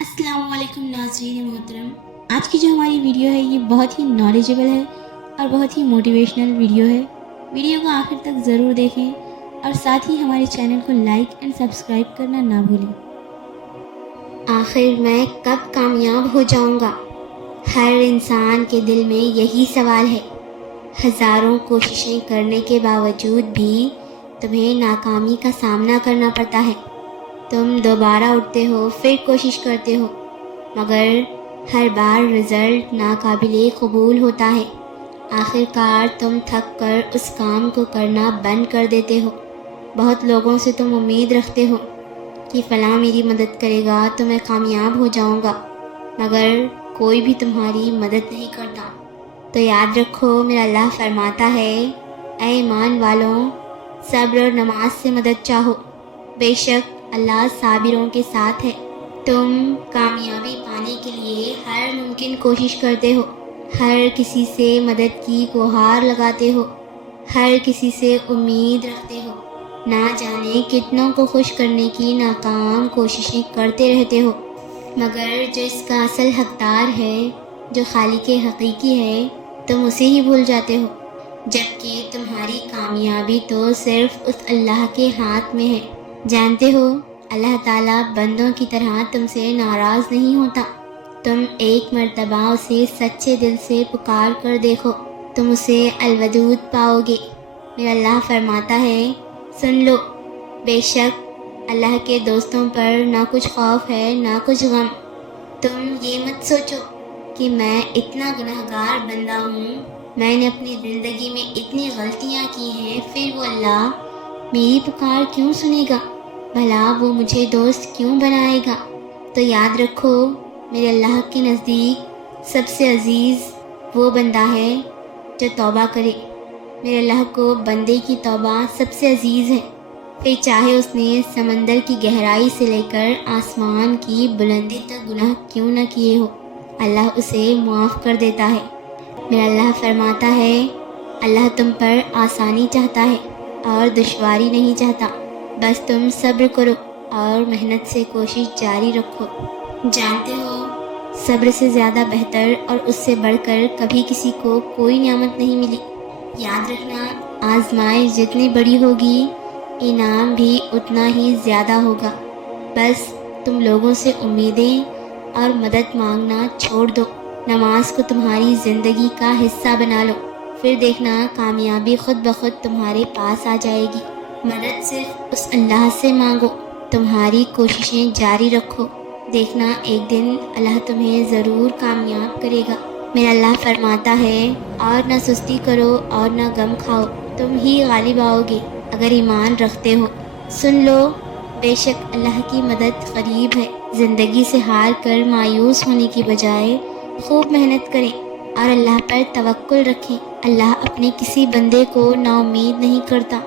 अस्सलाम वालेकुम नाज़रीन मोहतरम। आज की जो हमारी वीडियो है ये बहुत ही नॉलेजेबल है और बहुत ही मोटिवेशनल वीडियो है। वीडियो को आखिर तक ज़रूर देखें और साथ ही हमारे चैनल को लाइक एंड सब्सक्राइब करना ना भूलें। आखिर मैं कब कामयाब हो जाऊंगा? हर इंसान के दिल में यही सवाल है। हज़ारों कोशिशें करने के बावजूद भी तुम्हें नाकामी का सामना करना पड़ता है। तुम दोबारा उठते हो, फिर कोशिश करते हो, मगर हर बार रिज़ल्ट नाकाबिले कबूल होता है। आखिरकार तुम थक कर उस काम को करना बंद कर देते हो। बहुत लोगों से तुम उम्मीद रखते हो कि फ़लाँ मेरी मदद करेगा तो मैं कामयाब हो जाऊंगा, मगर कोई भी तुम्हारी मदद नहीं करता। तो याद रखो, मेरा अल्लाह फरमाता है, ऐ ईमान वालों, सब्र और नमाज से मदद चाहो, बेशक अल्लाह साबिरों के साथ है। तुम कामयाबी पाने के लिए हर मुमकिन कोशिश करते हो, हर किसी से मदद की गुहार लगाते हो, हर किसी से उम्मीद रखते हो, ना जाने कितनों को खुश करने की नाकाम कोशिशें करते रहते हो, मगर जो इसका असल हकदार है, जो खालिक हकीकी है, तुम उसे ही भूल जाते हो। जबकि तुम्हारी कामयाबी तो सिर्फ उस अल्लाह के हाथ में है। जानते हो, अल्लाह ताला बंदों की तरह तुमसे नाराज़ नहीं होता। तुम एक मर्तबा उसे सच्चे दिल से पुकार कर देखो, तुम उसे अलवदूद पाओगे। मेरा अल्लाह फरमाता है, सुन लो, बेशक अल्लाह के दोस्तों पर ना कुछ खौफ है ना कुछ गम। तुम ये मत सोचो कि मैं इतना गुनहगार बंदा हूँ, मैंने अपनी ज़िंदगी में इतनी गलतियाँ की हैं, फिर वो अल्लाह मेरी पुकार क्यों सुनेगा, भला वो मुझे दोस्त क्यों बनाएगा। तो याद रखो, मेरे अल्लाह के नज़दीक सबसे अजीज़ वो बंदा है जो तौबा करे। मेरे अल्लाह को बंदे की तौबा सबसे अजीज़ है, फिर चाहे उसने समंदर की गहराई से लेकर आसमान की बुलंदी तक गुनाह क्यों न किए हो, अल्लाह उसे माफ़ कर देता है। मेरा अल्लाह फरमाता है, अल्लाह तुम पर आसानी चाहता है और दुश्वारी नहीं चाहता। बस तुम सब्र करो और मेहनत से कोशिश जारी रखो। जानते हो, सब्र से ज़्यादा बेहतर और उससे बढ़कर कभी किसी को कोई नियामत नहीं मिली। याद रखना, आजमाइश जितनी बड़ी होगी, इनाम भी उतना ही ज़्यादा होगा। बस तुम लोगों से उम्मीदें और मदद मांगना छोड़ दो। नमाज को तुम्हारी ज़िंदगी का हिस्सा बना लो, फिर देखना कामयाबी खुद ब खुद तुम्हारे पास आ जाएगी। मदद सिर्फ उस अल्लाह से मांगो, तुम्हारी कोशिशें जारी रखो, देखना एक दिन अल्लाह तुम्हें ज़रूर कामयाब करेगा। मेरा अल्लाह फरमाता है, और ना सुस्ती करो और ना गम खाओ, तुम ही गालिब आओगे अगर ईमान रखते हो। सुन लो, बेशक अल्लाह की मदद करीब है। ज़िंदगी से हार कर मायूस होने की बजाय खूब मेहनत करें और अल्लाह पर तवक्कुल रखें। अल्लाह अपने किसी बंदे को नाउम्मीद नहीं करता।